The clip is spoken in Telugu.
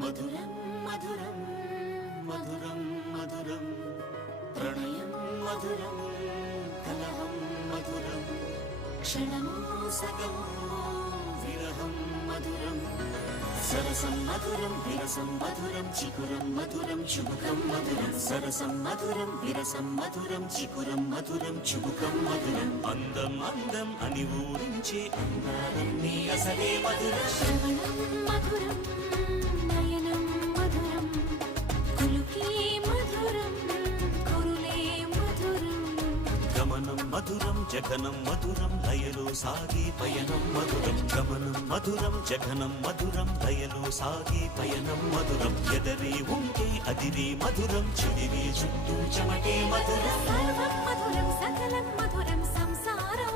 మధురం మధురం మధురం మధురం ప్రణయం మధురం కలహం మధురం క్షణమో సగమో విరహం మధురం సరసం మధురం విరసం మధురం చికురం మధురం చుబుకం మధురం సరసం మధురం విరసం మధురం చికురం మధురం చుబుకం మధురం అందం అందం అని ఊరించే అందాలన్నీ అసలే మధురం శ్రవణం మధురం నయనం మధురం కులుకే మధురం కురులే మధురం గమనం మధురం జగనం మధురం లయలో సాగే పయనం మధురం గమనం మధురం జగనం మధురం లయలో సాగే పయనం మధురం ఎదరే ఉంటే అదిరే మధురం చెదిరే చుట్టూ చెమటే మధురం సర్వం మధురం సకలం మధురం సంసారం